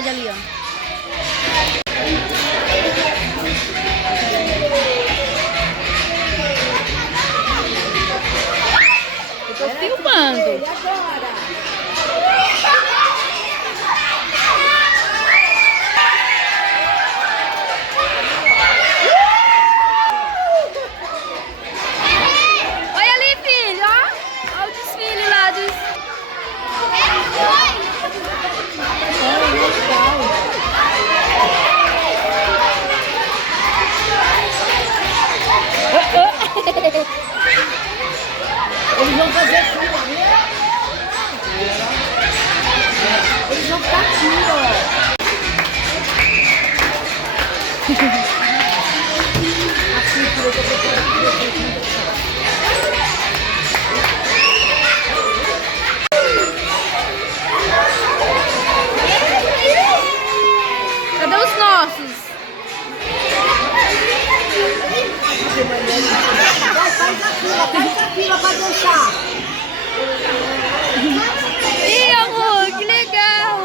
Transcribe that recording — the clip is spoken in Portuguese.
cidade ali, ó. Eu tô filmando. Olha ali, filho, ó. Olha o desfile lá dos... Eles vão fazer fila, né? Eles vão ficar aqui, ó. Cadê os nossos? Faz a fila pra dançar. Ih, amor, que legal!